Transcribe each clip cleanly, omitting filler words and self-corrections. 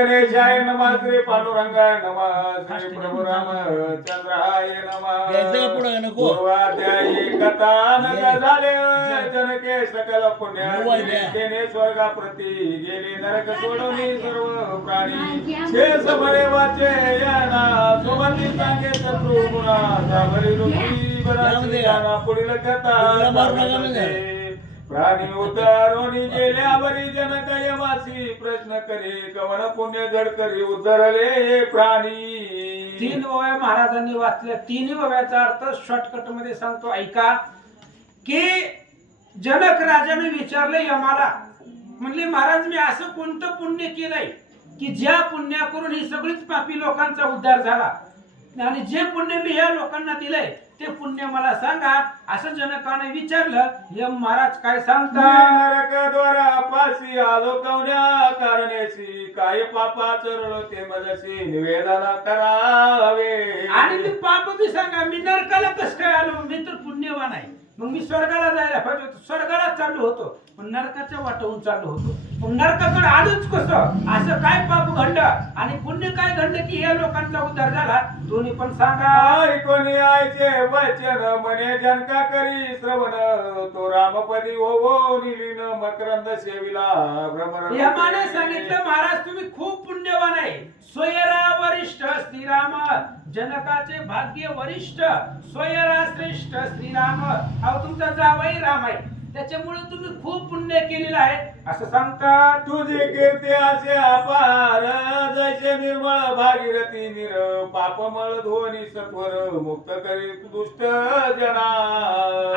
गणेशाय नमः श्री पांडुरंगाय नमः श्री प्रभु रामचंद्राय नमः पुढे नको पूर्वाध्यायी कथानक झाले जनके सकल पुण्य स्वर्गाप्रती गेले नरक सोडवली सर्व प्राणी शेष म्हणे वाचे याना सोबती सांगे शत्रू गुणा सावरी रुपी बराची गाना पुढील कथा प्राणी उतरवणी गेल्या बरी जनक यमासी प्रश्न करे कवन पुण्य जड करी उतरले प्राणी. 3 ओव्या महाराजांनी वाचल्या. 3 ओव्याचा अर्थ शॉर्टकट मध्ये सांगतो ऐका. की जनक राजाने विचारले यमाला, म्हणले महाराज मी असं कोणतं पुण्य केलंय की ज्या पुण्या करून ही सगळीच पापी लोकांचा उद्धार झाला आणि जे पुण्य मी ह्या लोकांना दिलंय ते पुण्य मला सांगा असं जनकाने विचारलं. यम महाराज काय सांगतात. नरक द्वारा पासी आलो कवड्या कारण्यासी काय पापा चरलो ते मजसी निवेदन करावे. आणि मी पाप बी सांगा. मी नरकाला कसं काय आलो. मी तर पुण्यवान आहे. मग मी स्वर्गाला जायला पाहिजे होतो. स्वर्गाला चाललो होतो पण नरकाच्या वाटवून चाललो होतो. पण नरकाकडे आलोच कसं. असं काय पाप घडलं आणि पुण्य काय घडलं की या लोकांचा उद्धार झाला. दोन्ही पण सांगा. कोणी आयचे वचन मने जनका करी श्रवण तो रामपदी हो निलीन मकरंद सेविला भ्रमर. यमाने सांगितलं महाराज तुम्ही खूप पुण्यवान आहे. स्वयरा वरिष्ठ श्रीराम जनकाचे भाग्य वरिष्ठ स्वयरा श्रेष्ठ श्रीराम हा तुमचा जावई राम आहे. त्याच्यामुळे तुम्ही खूप पुण्य केलेलं आहे असं सांगतात. तुझी कीर्ती असे अपार जैसे निर्मळ भागीरथी निर पापमळ ध्वनी सत्वर मुक्त करी दुष्ट जना.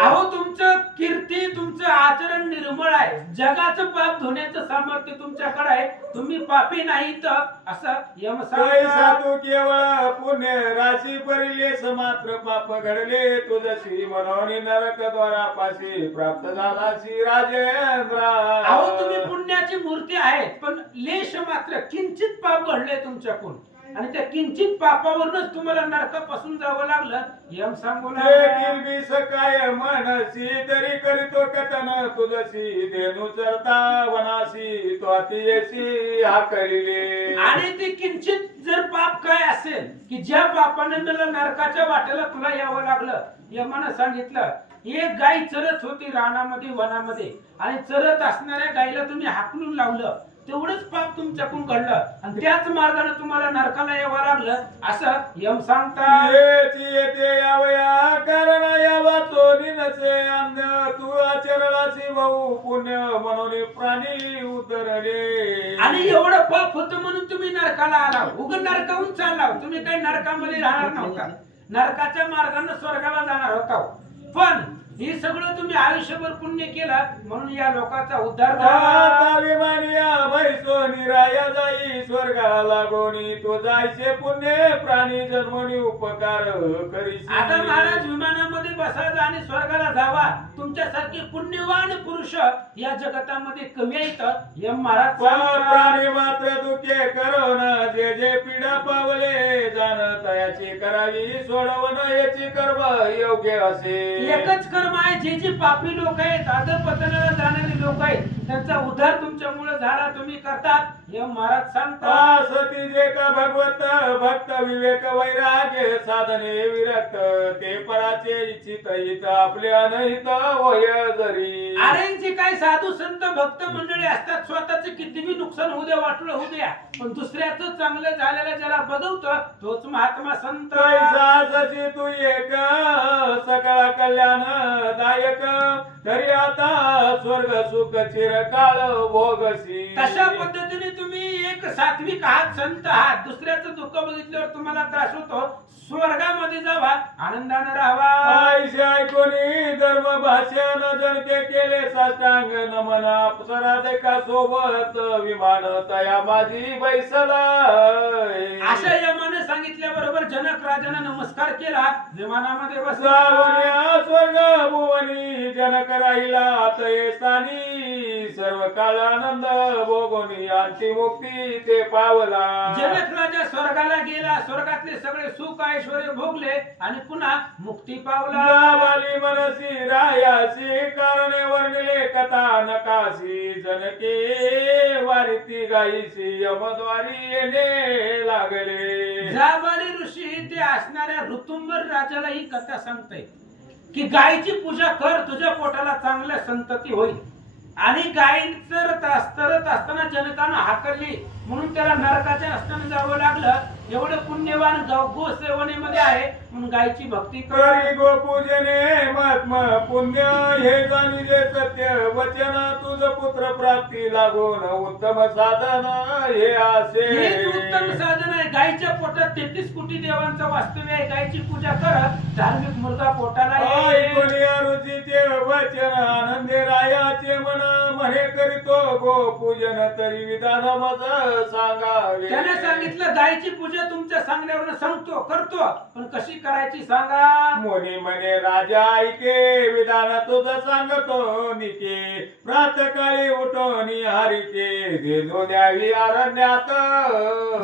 अहो तुमचं कीर्ती तुमचं आचरण निर्मळ आहे. जगाचं पाप धुण्याचं सामर्थ्य तुमच्याकडे आहे. तुम्ही पापी नाहीत असं यम सांगतात. तू केवळ पुण्य राशी परिलेस मात्र पाप घडले तुझशी म्हणून नरक द्वारा पाशी प्राप्त झाला श्री राजेंद्र. अहो तुम्ही पुण्याची मूर्ती आहेत पण लेश मात्र किंचित पाप घडले तुमच्याकडून आणि त्या किंचित पापावरूनच तुम्हाला नरकापासून जावं लागलं. यम सांगू काय मनसी तरी करीतो कथन तुझशी धेनु चरता वनासी तो अतियसी हा करिले. आणि ते किंचित जर पाप काय असेल की ज्या पापाने मला नरकाच्या वाटेला तुला यावं लागलं. यमानं सांगितलं एक गाय चरत होती रानामध्ये वनामध्ये आणि चरत असणाऱ्या गायीला तुम्ही हाकलून लावलं तेवढंच पाप तुमच्याकडून घडलं आणि त्याच मार्गाने तुम्हाला नरकाला यावं लागलं असं यम सांगतात. येते यावया कारण यावा चोरी नसे अंध तू आचरणासी भाऊ पुण्य म्हणून प्राणी उतरले. आणि एवढं पाप होतं म्हणून तुम्ही नरकाला आला. उग नरकाहून चालला. तुम्ही काही नरकामध्ये राहणार नव्हता. नरकाच्या मार्गाने स्वर्गाला जाणार होता. पण हे सगळं तुम्ही आयुष्यभर पुण्य केलं म्हणून या लोकांचा उद्धार झाला. निराया जाई स्वर्गाला गोणी तो जायचे पुण्य प्राणी जन्मनी उपकार करी. आता महाराज विमानामध्ये बसायचं आणि स्वर्गाला जावा. तुमच्यासारखे पुण्यवान पुरुष या जगतामध्ये कमी आहेत. यम महाराज प्राणी मात्र दुखे करून जे जे पीडा पावले जाण तयाची करावी सोडवण याची कर्म योग्य असे. एकच कर्म आहे. जे जे पापी लोक आहेत अधपतनाला जाणारे लोक आहेत त्यांचा उद्धार तुमच्यामुळे झाला. तुम्ही करतात. यम महाराज सांगतात. सती जे का भगवत भक्त विवेक वैराग्य साधने विरक्त ते पराचे इच्छित हित आपले अनहित होय जरी. अरे जे काय साधू संत भक्त मंडळी असतात स्वतःचे कितीही नुकसान होऊ द्या वाटलं होऊ द्या पण दुसऱ्याचं चांगलं झालेलं ज्याला बघवतो तोच महात्मा संत. जशी तू एक सकळ कल्याण दायक तरी आता स्वर्ग सुख चिरकाळ भोगसी. तशा पद्धतीने तुम्ही एक सात्विक आहात संत आहात. दुसऱ्याचं दुःख बघितल्यावर तुम्हाला त्रास होतो. स्वर्गामध्ये जावा आनंदाने राहावा. आयुष्य ऐकोनी धर्म भाषण जनके केले साष्टांग नमन अप्सरा देखा सोबत विमान तया माझी बैसला. अशा यमाने सांगितलं बरोबर जनक राजाने नमस्कार केला, विमानामध्ये बसला. सावण्या स्वर्ग भुवनी जनक राहिला तये स्थानी, सर्व काळ आनंद भोगोनी अंती मुक्ती ते पावला. जनक राजा स्वर्गाला गेला, स्वर्गातले सगळे सुख ऐश्वर्य भोगले आणि पुन्हा मुक्ती पावला. जाबाली मनसी रायासी कारणे वर्णिले कथा नकासी, जनके वारीती गायीसी यमद्वारी येणे लागले. जाबाली ऋषी ते असणाऱ्या ऋतुंबर राजाला ही कथा सांगते की गायीची पूजा कर, तुझ्या पोटाला चांगल्या संतती होईल. आणि गाय चरत असताना जनकानं हाकलली म्हणून त्याला नरकाच्या रस्त्याने जावं लागलं. एवढं पुण्यवान गोसेवनेमध्ये आहे म्हणून गायची भक्ती करी गोपूजने महात्मा पुण्य, हे जाणिले सत्य वचन, तुझ पुत्र प्राप्ती लागून उत्तम साधन हे असे. हेच उत्तम साधन आहे. गायीच्या पोटात 33 कोटी देवांचं वास्तव्य आहे. गायची पूजा कर, धार्मिक मुलगा पोटाला येईल. ऋषीचे वचन आनंदे रायाचे मन, म्हणे करीतो गोपूजन तरी विधान मज सांगावे. त्याने सांगितलं गायची पूजा तुमच्या सांगण्यावरून सांगतो करतो, पण कशी करायची सांगा. मोनी म्हणे राजा ऐके, विधान तुझं सांगतो निके, प्रातकाळी उठून हरिके देनो द्यावी अरण्यात.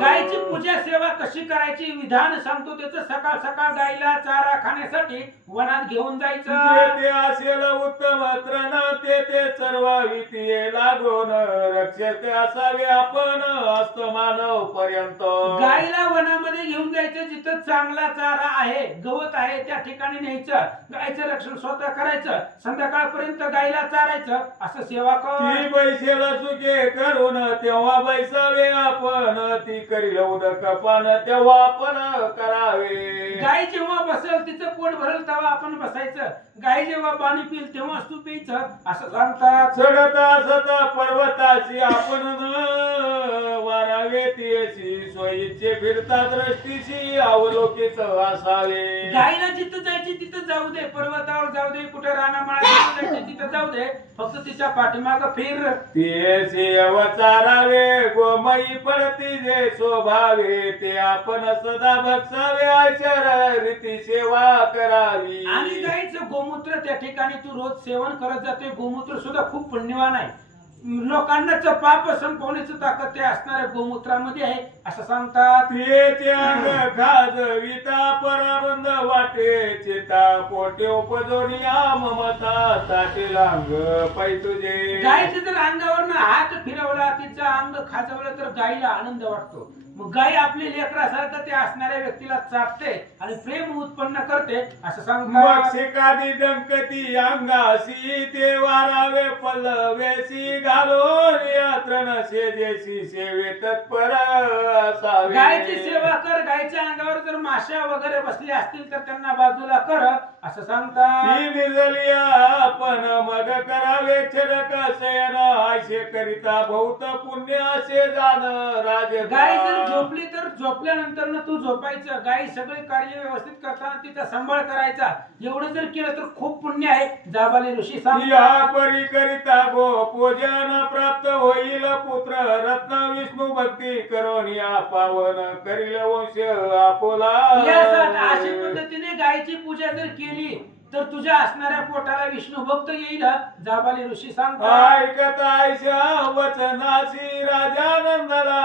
गायची पूजा सेवा कशी करायची विधान सांगतो. त्याचं सकाळ सकाळ गायला चारा खाण्यासाठी वनात घेऊन जायचं. ते असेल उत्तम तृण, ते चरवावी ती लागून, रक्षक असावे आपण असतो मानव पर्यंत. गायला वनामध्ये घेऊन जायचं, जिथं चांगला चारा आहे, गवत आहे, त्या ठिकाणी न्यायचं. गायचं रक्षण स्वतः करायचं, संध्याकाळपर्यंत गायला चारायचं. असं सेवा कर. ती बैसेला सुखे करून तेव्हा बैसावे आपण, ती करील उदक पान तेव्हा आपण करावे. गाय जेव्हा बसेल तिचं पोट भरेल तेव्हा आपण बसायचं. गाय जेव्हा पाणी पिल तेव्हाच तू प्यायचं असं सांगतात. चढता असता पर्वताची आपण वारावे तीशी, सोयीचे फिरता दृष्टीशी अवलोकित असावे. गायला जिथं जायची तिथं जाऊ दे, पर्वतावर जाऊ दे, कुठे रानामाळा जायचे तिथं जाऊ दे, फक्त तिच्या पाठीमाग फिर. तीशी अवचारावे, गोमयी पडती जे शोभावे, ते आपण सदा बक्षावे, आचार रीती सेवा करावी. आणि गायचं गोमूत्र त्या ठिकाणी तू रोज सेवन करत जाते. गोमूत्र सुद्धा खूप पुण्यवान आहे. लोकांना पाप संपवण्याची ताकद त्या असणाऱ्या गोमूत्रामध्ये आहे असं सांगतात. तेचे अंग खाजविता परानंद वाटे, चेता पोटे उपजोनिया ममता ताटेल अंग पै तुझे. गायचं जर अंगावरनं हात फिरवला, तिचं अंग खाजवलं तर गायीला आनंद वाटतो. मग गाय आपल्या लेकरासारखं त्या असणाऱ्या व्यक्तीला चापते आणि प्रेम उत्पन्न करते असं सांगतात. शिकादी दंकती अंगासी, ते वारावे पल्लवेसी, घालून यात्रण सेजेसी सेवे तत्पर असावे. गायची सेवा कर. गायच्या अंगावर जर माश्या वगैरे बसल्या असतील तर त्यांना बाजूला कर असं सांगतात. ती निजलिया आपण मग करावे छडक शयन, आशे करिता बहुत पुण्य असे जाण राज. गाय जर झोपली तर झोपल्यानंतर तू झोपायचं. गाय सगळे कार्य व्यवस्थित करताना तिचा सांभाळ करायचा. एवढं जर केलं तर खूप पुण्य आहे. जाबाली ऋषी सांगतात. या परी करिता गो पूजन प्राप्त होईल पुत्र रत्न, विष्णू भक्ती करून या पावन करील वंश आपोला. अशा पद्धतीने गायची पूजा जर केली तर तुझ्या असणाऱ्या पोटाला विष्णू भक्त येईल. जाबाली ऋषी सांगतात. ऐकत आयशा वचनाशी राजानंदाला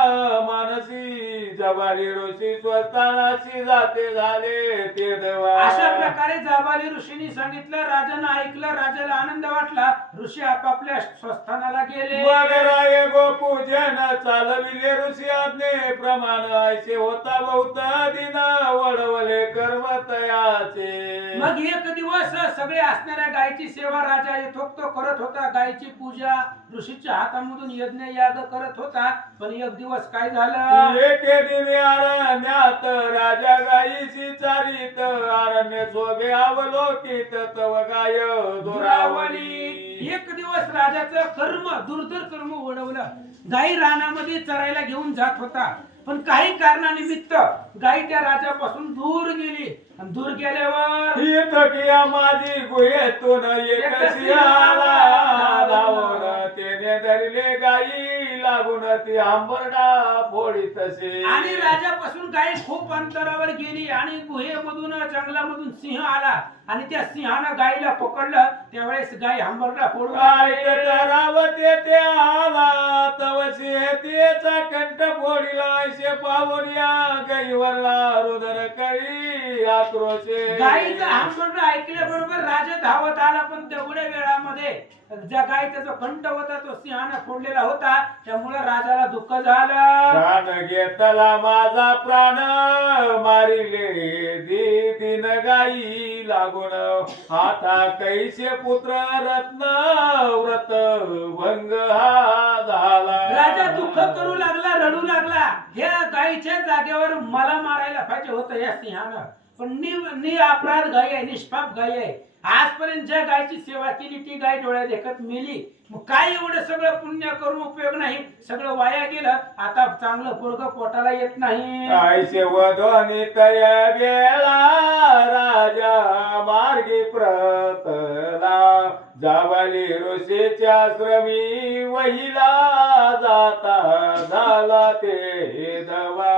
मानसी, जाबाली ऋषी स्वस्थानाशी जाते झाले ते देवा. अशा प्रकारे जाबाली ऋषींनी सांगितलं. राजानं ऐकलं, राजाला आनंद वाटला. ऋषी आपापल्या स्वस्थानाला गेले. मग राय गोपूजन चालविले ऋषी आज्ञे प्रमाण, ऐसे होता बहुत दिन वडवले कर्म तयाचे. मग एक दिवस सगळे असणाऱ्या गायची सेवा राजा यथोक्त करत होता. गायची पूजा ऋषीच्या हातामधून यज्ञ याग करत होता. पण एक दिवस काय झालं. एके दिनी अरण्यात राजा गायीशी चारित, अरण्य शोभे अवलोकित तव गाय दोरावली. एक दिवस राजाचं कर्म दुर्धर कर्म ओढवलं. गाई रानामध्ये चरायला घेऊन जात होता. पण काही कारणानिमित्त गाय त्या राजापासून दूर गेली आणि दूर गेल्यावर ही थकिया माझी गुहेतून एक सिंहाला धावून त्याने धरले गाई लागून ती आंबरडा फोडी तसे आणि राजापासून गाय खूप अंतरावर गेली आणि गुहेमधून जंगलामधून सिंह आला आणि त्या सिंहानं गायीला पकडलं. त्यावेळेस गाय हंबरडा फोडून रावते ते आला तवशी तेचा कंठ फोडिला ऐसे पावनिया गाईवरला रुदन करी आक्रोशे. गायीचा हंबरडा ऐकल्याबरोबर राजा धावत आला, पण तेवढ्या वेळामध्ये ज्या गाय त्याचा कंठ होता तो सिंहानं फोडलेला होता, त्यामुळे राजाला दुःख झालं. प्राण घेतला माझा प्राण मारिले दिन गाई लागून आता कैसे पुत्र रत्न व्रत भंग हा झाला. राजा दुःख करू लागला, रडू लागला. ह्या गायीच्या जागेवर मला मारायला पाहिजे होतं या सिंहानं, पण नि अपराध गाय आहे, निष्पाप गाय आहे. आजपर्यंत ज्या गायची सेवा केली ती गाय डोळ्या देखत मेली. मग काय एवढं सगळं पुण्य करून उपयोग नाही, सगळं वाया गेलं. आता चांगलं पोरग पोटाला येत नाही. ऐसे वधनी तया गेला राजा मार्गी प्रतला जावली ऋषीच्या श्रमी वहिला जाता झाला ते दवा.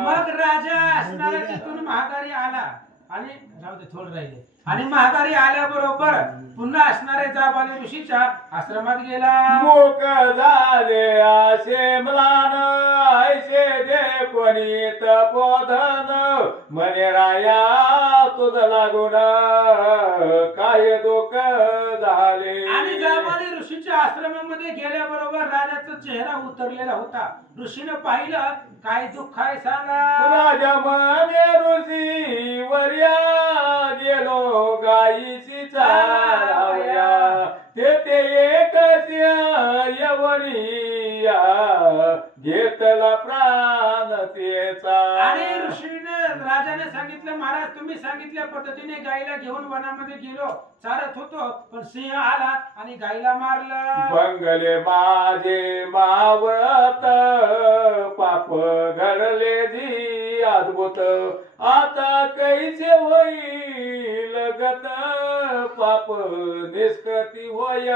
मग राजा असणारा तिथून महागारी आला आणि राहू दे थोडं राहिले आणि महागारी आल्याबरोबर पुन्हा असणारे जाबाली ऋषीच्या आश्रमात गेला. मोक झाले असे मलान ऐसे दे कोणी तपोधन म्हणे राया तुझ लागून काय दुःख झाले. आणि जाबाली ऋषीच्या आश्रमामध्ये गेल्याबरोबर राजाचा चेहरा उतरलेला होता. ऋषीने पाहिलं, काय दुःख आहे सांगा. राजा म्हणे ऋषी वर्या गेलो गायीची चारावया ते एक यवनिया घेतला प्राण तेचा. आणि ऋषीने राजाने सांगितलं, महाराज तुम्ही सांगितल्या पद्धतीने गायीला घेऊन वनामध्ये गेलो, चारत होतो, पण सिंह आला आणि गायीला मारलं. बंगले माझे मावळत पाप घडले जी अद्भुत आता कैसे होईल गत पाप निष्कृती होय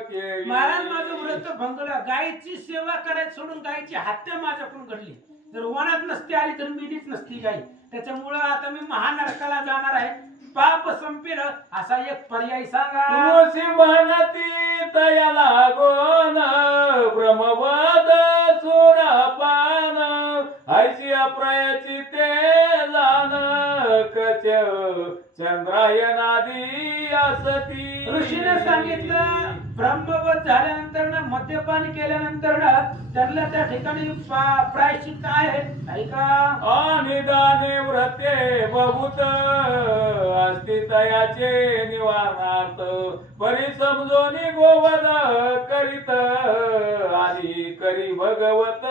केली. महाराज माझं व्रत भंगलं, गायीची सेवा करायची सोडून गायीची हत्या माझ्याकडून घडली. जर वनात नसती आली तर मिलीच नसती गाय. त्याच्यामुळं आता मी महानरकाला जाणार आहे, पाप संपेल असा एक पर्याय सांगा. ऋषी म्हणती तया लागोन ब्रह्मवद सुरपान ऐशी अप्रयची ते जाण कच चंद्रायनादी असती. ऋषीने सांगितलं, ब्रह्मवत झाल्यानंतर ना मद्यपान केल्यानंतर ना त्यांना त्या ठिकाणी प्रायश्चित्त आहे. ऐका, अनिदाने व्रते बहुत असती तयाचे निवारणार्थ परी समजोनी गोवध करीत आणि करी भगवत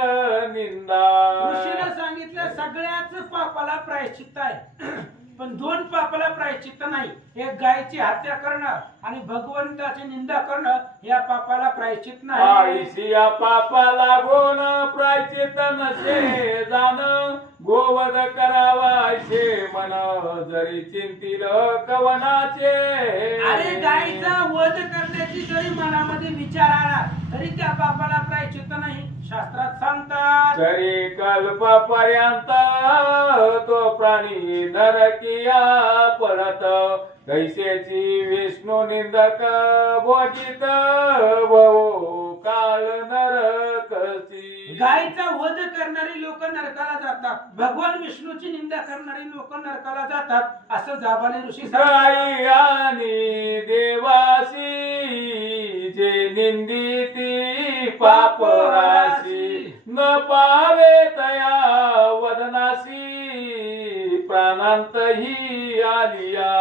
निंदा. ऋषीने सांगितलं सगळ्याच पापाला प्रायश्चित्त आहे, पण दोन पापाला प्रायश्चित्त नाही. एक गायची हत्या करणं आणि भगवंताची निंदा करणं या पापाला प्रायश्चित्त नाही. आईशी या पापा लागून प्रायचित नसे जाण गोवध करावा ऐसे मन जरी चिंतील कवनाचे. अरे गायीचा वध करण्याची जरी मनामध्ये विचार आला तरी त्या पापाला प्रायश्चित्त नाही, शास्त्रात सांगतात. तरी कल्पपर्यंत तो प्राणी नरकिया पडत कैसेची विष्णू निंदक भोजित भो काल नरकची. गायीचा वध करणारी लोक नरकाला जातात, भगवान विष्णूची निंदा करणारी लोक नरकाला जातात, असं जाबाली ऋषी गाई आणि देवासी जे निंदिती पाप राशी न पावे तया वदनासी प्राणांत ही आलिया.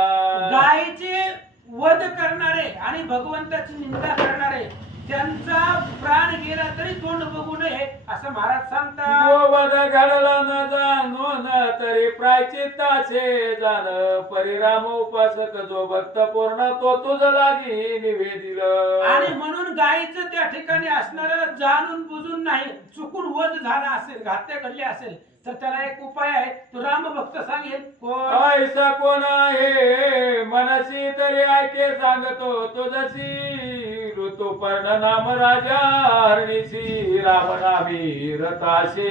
गायीचे वध करणारे आणि भगवंताची निंदा करणारे त्यांचा प्राण गेला तरी तोंड बघू नये असं महाराज सांगतात. गोवध घडला न जाणून तरी प्रायचित्ताचे जाण परिणाम उपासक जो भक्त पूर्ण तो तुझ लागी निवेदिल. आणि म्हणून गायीचं त्या ठिकाणी असणार जाणून बुजून नाही, चुकून वध झाला असेल, घात्या घडली असेल तर त्याला एक उपाय आहे, तो राम भक्त सांगेल. कोण ऐसा कोण आहे मनसी तरी ऐके सांगतो तुझसी ऋतुपर्ण नाम राजा हरणीसी राम नामी रताशे.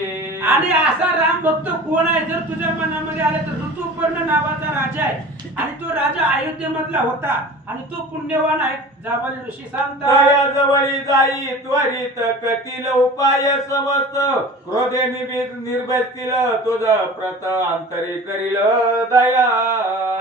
आणि असा राम भक्त कोण आहे जर तुझ्या मनामध्ये आले तर ऋतुपर्ण नावाचा राजा आहे आणि तो राजा अयोध्येमधला होता आणि तो पुण्यवान आहे. जाबाली ऋषी सांगतात जवळी जाई त्वरित कतील उपाय समस्त क्रोधे निर्भयतील तुझ प्रत अंतरी करील दया.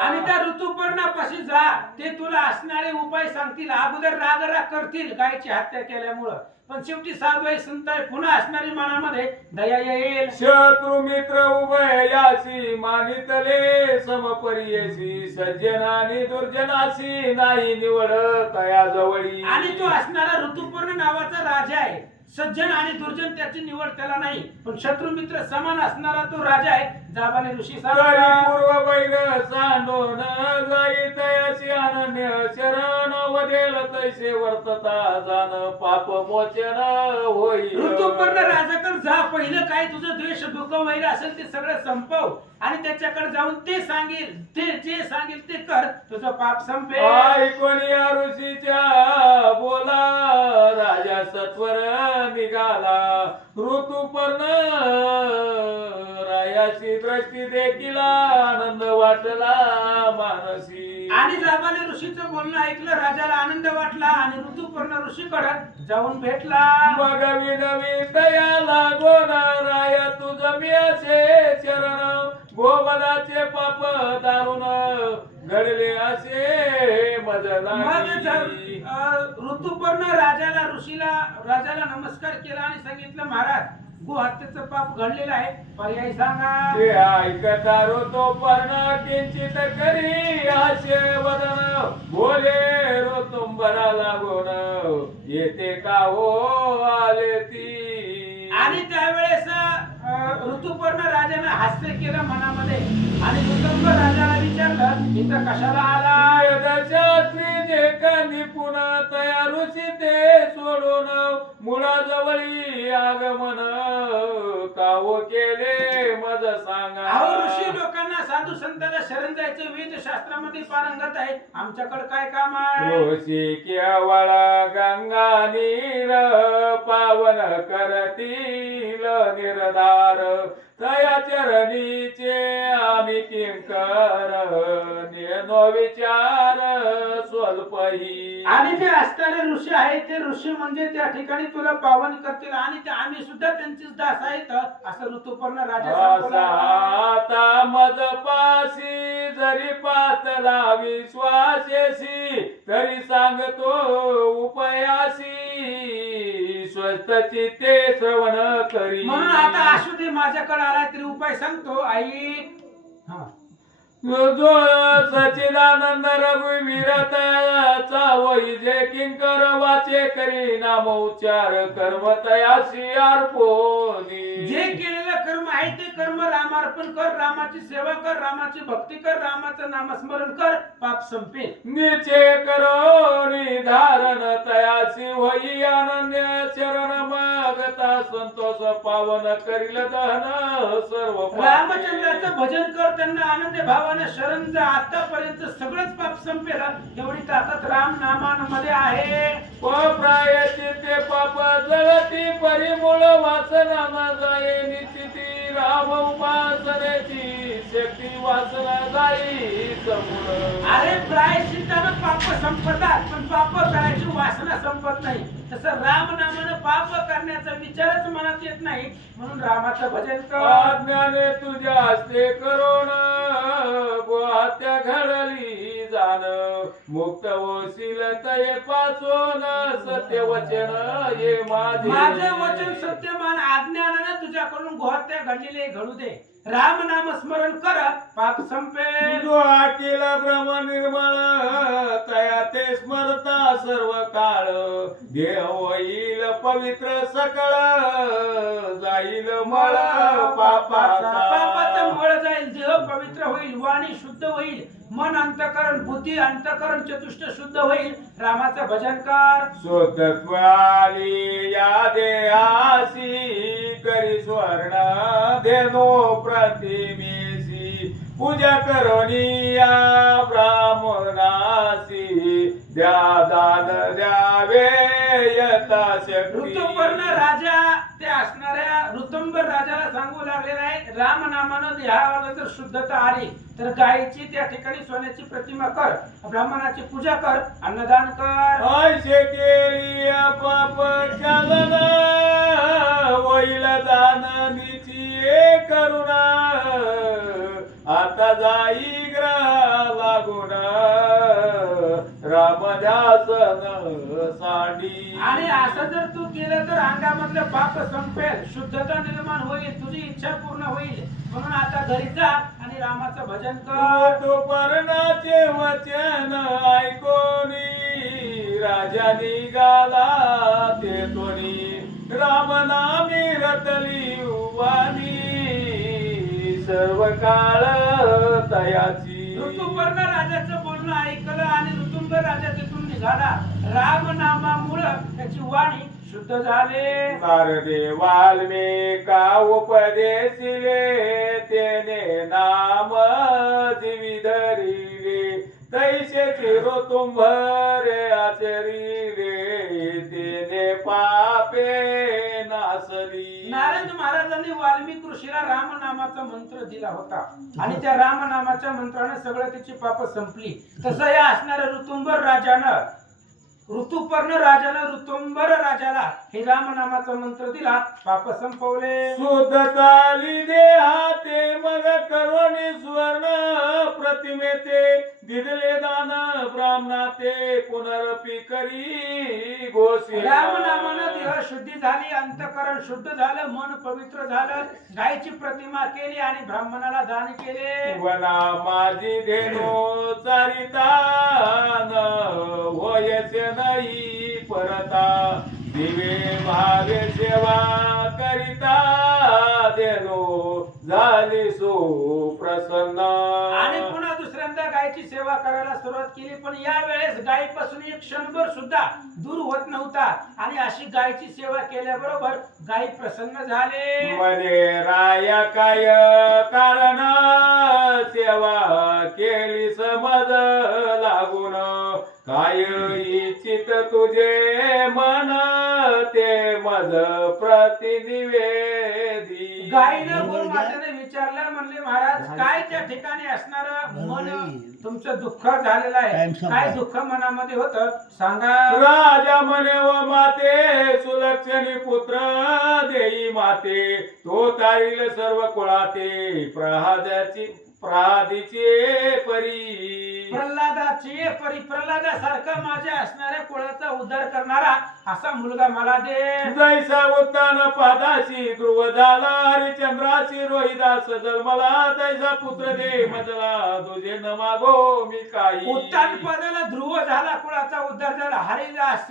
आणि त्या ऋतुपर्णापाशी जा, ते तुला असणारे उपाय सांगतील. अगोदर रागराग करतील गायची हत्या केल्यामुळं, पण शेवटी साधवाई संताय पुन्हा असणारी मनामध्ये दया येईल. शत्रू मित्र उभयासी मानितले समपरियसी सज्जन आणि दुर्जनासी नाही निवड तया जवळी. आणि तो असणारा ऋतुपर्ण नावाचा राजा आहे. सज्जन आणि दुर्जन त्याची निवड त्याला नाही, पण शत्रू मित्र समान असणारा तो राजा आहे. जाबाने ऋषी सांगतात पूर्व वैर सांडोन जाई तयासी अनन्य शरण वदेल तैसे वर्तता जाण पाप मोचन होईल. ऋतुपर्ण राजाकडे जा, पहिलं काय तुझं द्वेष दुःख वैर असेल ते सगळं संपव आणि त्याच्याकडे जाऊन ते सांगेल, ते जे सांगेल ते कर, तुझं पाप संपेल. ऐकून या ऋषीच्या बोला राजा सत्वर निघाला ऋतुपर्ण रायाची दृष्टी देखील आनंद वाटला मानसी. आणि जाबाने ऋषीचं बोलणं ऐकलं, राजाला आनंद वाटला आणि ऋतुपर्ण ऋषीकडे जाऊन भेटला. मग विनवी तया लागोन राया तुझ मी असे शरण गोवधाचे पाप दारुण घडले असे मज नाही. ऋतुपर्ण राजाला नमस्कार केला आणि सांगितलं, महाराज गोहत्येचं पाप घडलेलं आहे, पर्याय सांगा. ते ऐकता ऋतुपर्ण किंचित करी असे वदन बोले ऋतुंबरा लागून येते का हो आले ती. आणि त्यावेळेस ऋतुपर्ण राजाने हास्य केलं मनामध्ये आणि ऋतुंबर राजाला विचारलं, इथं कशाला आला. शास्त्री जे का निपुण तया ऋषी ते सोडून मुळाजवळी आगमन काव केले मज सांगा. अहो ऋषी लोकांना साधू संतांना शरण जायचं वेद शास्त्रामध्ये पारंगत आहे, आमच्याकडे काय काम आहे. ऋषी केवळ गंगा नीर पावन करतील निर्धार तया चरणीचे आम्ही किंकर नेनो विचार स्वल्पही. आणि जे असणारे ऋषी आहेत ते ऋषी म्हणजे त्या ठिकाणी तुला पावन करतील आणि ते आम्ही सुद्धा त्यांचीच दास आहेत असं ऋतुपर्ण राजा सांगतो. आता मज पासी जरी पातला विश्वासेसी तरी सांगतो उपयासी स्वस्त चित्ते श्रवण करी. म्हणून आता असू दे, माझ्याकडे आलाय तरी उपाय सांगतो. आई जो सचिदानंद रघुवीर तयाचा वही जे किंकर वाचे करी नाम उच्चार कर्म तयासी अर्पोनी. जे केलेलं कर्म आहे ते कर्म रामार्पण कर, रामाची सेवा कर, रामाची भक्ती कर, रामाचं नामस्मरण कर, पाप संपेल. निचे करो निधारण तयासी वही अनन्य शरण मागता संतोष पावन करील दहन सर्व. रामचंद्राचं भजन कर, त्यांना आनंद भावाने शरण जा, आतापर्यंत सगळंच पाप संपेल. एवढी ताकद राम नामामध्ये आहे. प्रायाची ते पाप जळती परिमूळ वासना न जाये निश्चिती राम उपासनेची शक्ती वासना जाई समूळ. अरे प्रायश्चित्तानं पाप संपतात पण पाप करायची वासना संपत नाही. तसं राम नामानं पाप करण्याचा विचारच मनात येत नाही, म्हणून रामाचं भजन कर. अज्ञाने तुझ्या हस्ते करोण गोहत्या घडली जाण मुक्त होशील तये पाचोन सत्य वचन ये माझे वचन सत्यमान अज्ञानानं तुझ्याकडून गोहत्या घडलेले घडू दे. राम नाम स्मरण कर, पाप संपेल. जो अखिल ब्रह्म निर्मळ तया ते स्मरता सर्व काळ देह होईल पवित्र सकळ जाईल मळ पापाचा पापाचा मळ जाईल, वाणी शुद्ध होईल, मन अंतकरण बुद्धी अंतकरण चतुष्ट शुद्ध होईल. रामाचं भजन कर. शुद्धत्वाली या देहासी करी स्वर्ण धेनो प्रतिमेसी पूजा करोनी या ब्राह्मणासी द्या दान द्यावे यथा शक्ती. ऋतुपर्ण राजा ते असणाऱ्या ऋतुंबर राजाला सांगू लागलेला आहे, राम नामानं देहावर जर शुद्धता आली तर गायीची त्या ठिकाणी सोन्याची प्रतिमा कर, ब्राह्मणाची पूजा कर, अन्नदान कर. ऐसे केली पाप चालन होईल दाननीची करुणा आता जाई ग्रह लागून रामदासन सांडी. आणि असं जर तू केलं तर अंगामधलं पाप संपेल, शुद्धता निर्माण होईल, तुझी इच्छा पूर्ण होईल. म्हणून आता घरी जा आणि रामाचं भजन कर. तो पर्णाचे वचन ऐकोनी राजा निघाला ते तोनी राम नामी रतली उवानी सर्व काळ तयाची. ऋतुपर्ण राजाचं बोलणं ऐकलं आणि ऋतुंब राजा तिथून निघाला. राम नामामुळं त्याची वाणी शुद्ध झाले. नारदे वाल्मिका उपदेशिले तेने नाम जीवी धरिले तैसे ऋतुंभरे आचरिले तेने पापे नासली. नारद महाराजांनी वाल्मिक ऋषीला राम नामाचा मंत्र दिला होता आणि त्या राम नामाच्या मंत्राने सगळं त्याची पाप संपली. तसं या असणाऱ्या ऋतुंबर राजानं ऋतुपर्ण राजानं ऋतुंबर राजाला हे राम नामाचा मंत्र दिला, पाप संपवले. शुद्धताली देहाते मग करोनी स्वर्ण प्रतिमेते दिदले दान ब्राह्मणाते पुनरपी करी घोषी. राम नामानं देह शुद्धी झाली, अंतकरण शुद्ध झालं, मन पवित्र झालं, गायची प्रतिमा केली आणि ब्राह्मणाला दान केले. वना माझी धेनो चारितान होयचे नाही परता दिवे भावे सेवा करिता देनो झाली सो प्रसन्न. आणि पुन्हा दुसऱ्यांदा गायची सेवा करायला सुरुवात केली, पण या वेळेस गायीपासून एक क्षणभर सुद्धा दूर होत नव्हता आणि अशी गायची सेवा केल्याबरोबर गायी प्रसन्न झाले. मने राया काय कारण सेवा केली समज लागून काय इच्छित तुझे मन ते मज प्रतिनिवेदी. गायीनं गोमातेने विचारलं, म्हणले महाराज काय त्या ठिकाणी असणार मन तुमचं दुःख झालेलं आहे, काय दुःख मनामध्ये होतं सांगा. राजा म्हणे व माते सुलक्षणी पुत्र देई माते तो तारील सर्व कुळाते प्रहादीचे परी. प्रल्हादाची परी प्रल्हादासारखा माझ्या असणाऱ्या कुळाचा उद्धार करणारा असा मुलगा मला दे. जैसा उत्तान पादाशी ध्रुव झाला हरिचंद्राशी रोहिदास जन्मला तैसा पुत्र दे मजला तुझे न मागो मी काही. उत्तान पदाला ध्रुव झाला, कुळाचा उद्धार झाला. हरिदास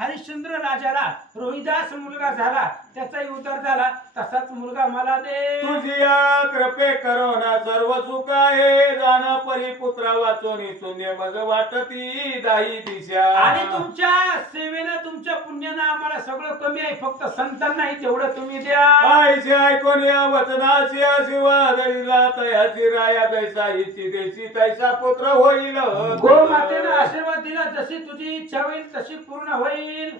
हरिश्चंद्र राजाला रोहिदास मुलगा झाला, त्याचाही उद्धार झाला, तसाच मुलगा मला दे. तुझी या कृपे करोना सर्व सुख आहे जाना परी पुत्रा वाचोनी शून्य मग वाटती दाही दिशा. आणि तुमच्या सेवेनं तुमच्या पुण्यानं आम्हाला सगळं कमी आहे, फक्त संतांना तेवढं तुम्ही द्या. आईचे ऐकून या वचनाशी आशीर्वाद दिला तयाची राया जैसा इच्छी देशी तैसा पुत्र होईल. गोमातेनं आशीर्वाद दिला, जशी तुझी इच्छा होईल तशी पूर्ण होईल.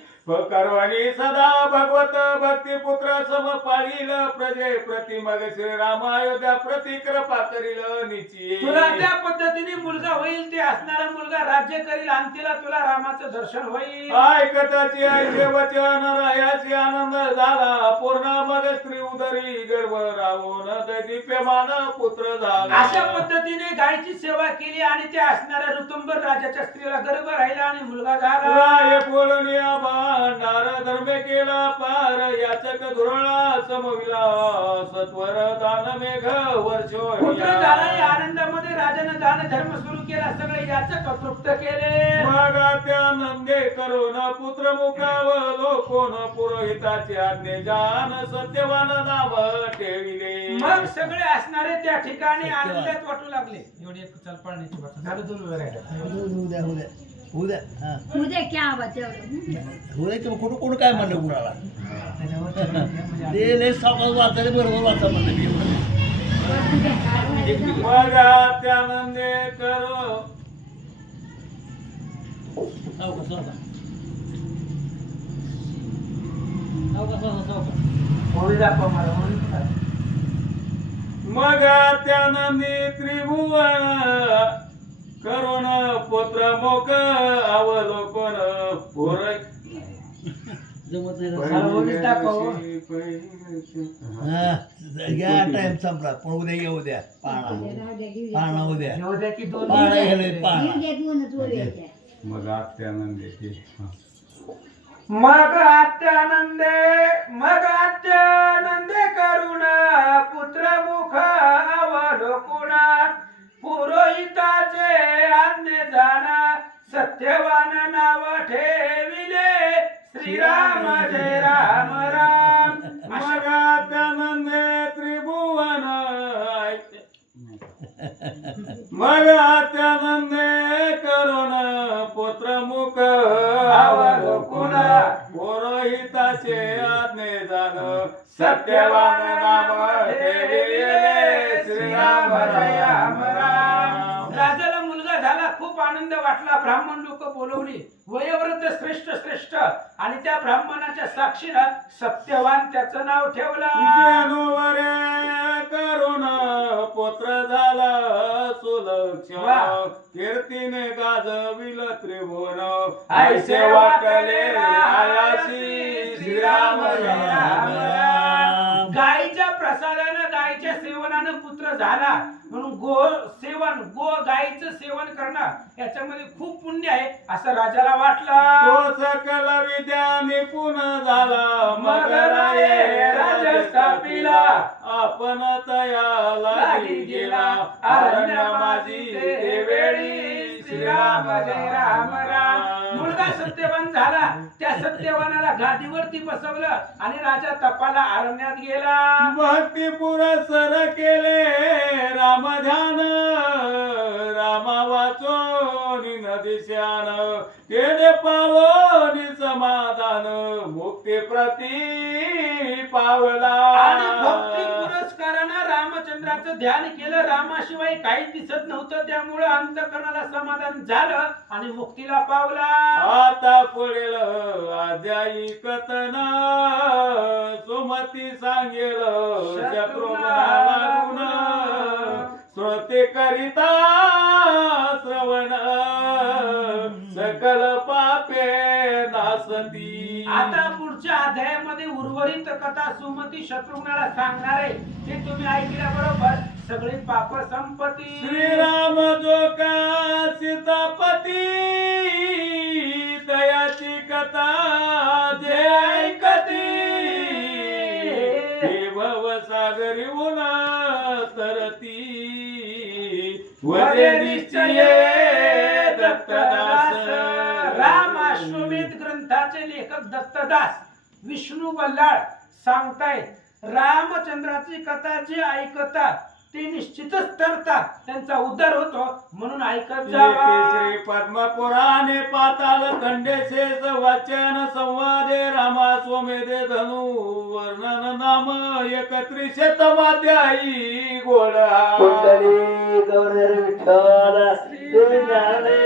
करवाणी सदा भगवत भक्ती पुत्र सम पाळील प्रजे प्रति मग श्रीराम अयोध्या प्रति कृपा करील निची. तुला त्या पद्धतीने मुलगा होईल, ते असणारा मुलगा राज्य करील आणि तिला तुला रामाचं दर्शन होईल. ऐकताची ऐसे वचन रायाची आनंद झाला पूर्ण मग स्त्री उदरी गर्भ रावून दिप्यमान पुत्र झाला. अशा पद्धतीने गायची सेवा केली आणि त्या असणाऱ्या ऋतुंबर राजाच्या स्त्रीला गर्भ राहिला आणि मुलगा झाला. राय बोलून या भांडार धर्म केला पार याचक धुरळा समविला सत्वर दान मेघ वर्षो. पुत्र झाला या आनंदामध्ये राजाने दान धर्म सुरू केला, सगळे याचक तृप्त केले. मग त्या नंदे करून पुत्र मुखाव लोकोन पुरोहिताचे आज्ञे जान सत्यवान नाव ठेविले. मग सगळे असणारे त्या ठिकाणी आनंदात वाटू लागले. एवढी एक चल पाळण्याची वाट झालं 2 वेळा उद्या हा उद्या क्या आवाज तेवढं उद्या किंवा कुठं कोण काय म्हणलं कुणाला ते लय सावकाश वाचायला बरोबर वाचा म्हणलं मी मग त्यानंदे करो सावकाश सावकाश होळी दाखवा मला होळी दाखवा. मग त्यानंदी त्रिभुवन करुण पुत्र मोक अवलोकन पुर जमत नाही मला होळीच दाखवा हो. हा घ्या टाइम संपला पण उद्या येऊ द्या पाळणा पाळणा उद्या येऊ द्या की 2 पाळणा गेले पाळणा मग त्यानंदे मग आत्यानंदे करुण पुत्र मुख अवलोकुन पुरोहिताचे आज्ञे जाणा सत्यवान नाव ठेविले श्रीराम जय राम राम. मग त्यानंदे त्रिभुवन मग त्यानंदे करुण पुत्र मुख अवलोकुन पुरोहिताचे आज्ञे जाण सत्यवान नाम ठेविले श्रीराम जय राम राम. राजाला मुलगा झाला, खूप आनंद वाटला. ब्राह्मण लोक बोलवली, वयोवृद्ध श्रेष्ठ श्रेष्ठ, आणि त्या ब्राह्मणाच्या साक्षीनं सत्यवान त्याचं नाव ठेवलं. ज्ञानोवरे करुण पुत्र झाला सुलक्ष वा. कीर्तीने गाजविल त्रिभुवन ऐसे वाटले आयासी श्रीराम जय राम राम. गायीच्या प्रसादानं गायीच्या सेवनानं पुत्र झाला म्हणून गो गायीचं सेवन करणं याच्यामध्ये खूप पुण्य आहे असं राजाला वाटलं. तो सकल विद्या निपुण झाला मग राये राज स्थापिला. आपण तया लागी गेला अरण्य माझी ते वेळी श्रीराम जय राम राम. मुलगा सत्यवान झाला, त्या सत्यवानाला गादीवरती बसवलं आणि राजा तपाला अरण्यात गेला. भक्ती पुरस्सर केले राम ध्यान रामा वाचोनी नदीश्यान केले पावनी समाधान मुक्ती प्रती पावला. आणि भक्ती पुरस्कारानं रामचंद्राचं ध्यान केलं. रामाशिवाय काहीच दिसत नव्हतं, त्यामुळे अंतःकरणाला समाधान झालं आणि मुक्तीला पावला. आता पुढील अध्यायी कथना सुमती सांगेल शत्रुघ्नाला गुण श्रोते करिता श्रवण सकल पापे नासती. आता पुढच्या अध्यायामध्ये उर्वरित कथा सुमती शत्रुघ्नाला सांगणार आहे, ते तुम्ही ऐकल्याबरोबर सगळी पाप संपती. श्रीराम जो का सीतापती दयाची कथा जे ऐकती हे भवसागरी उना तरती वदे निश्चये दत्तदास. राम अश्वमेध ग्रंथाचे लेखक दत्तदास विष्णू बल्लाळ सांगतायत, रामचंद्राची कथा जे ऐकतात ते निश्चितच तरतात, त्यांचा उद्धार होतो, म्हणून ऐकत जावा. श्री पद्म पुराणे पाताल खंडे शेष वाचन संवादे रामा स्वमेधे धनु वर्णन नाम 31 गोडा. कुंडली गौर विठ्ठल श्री ज्ञाने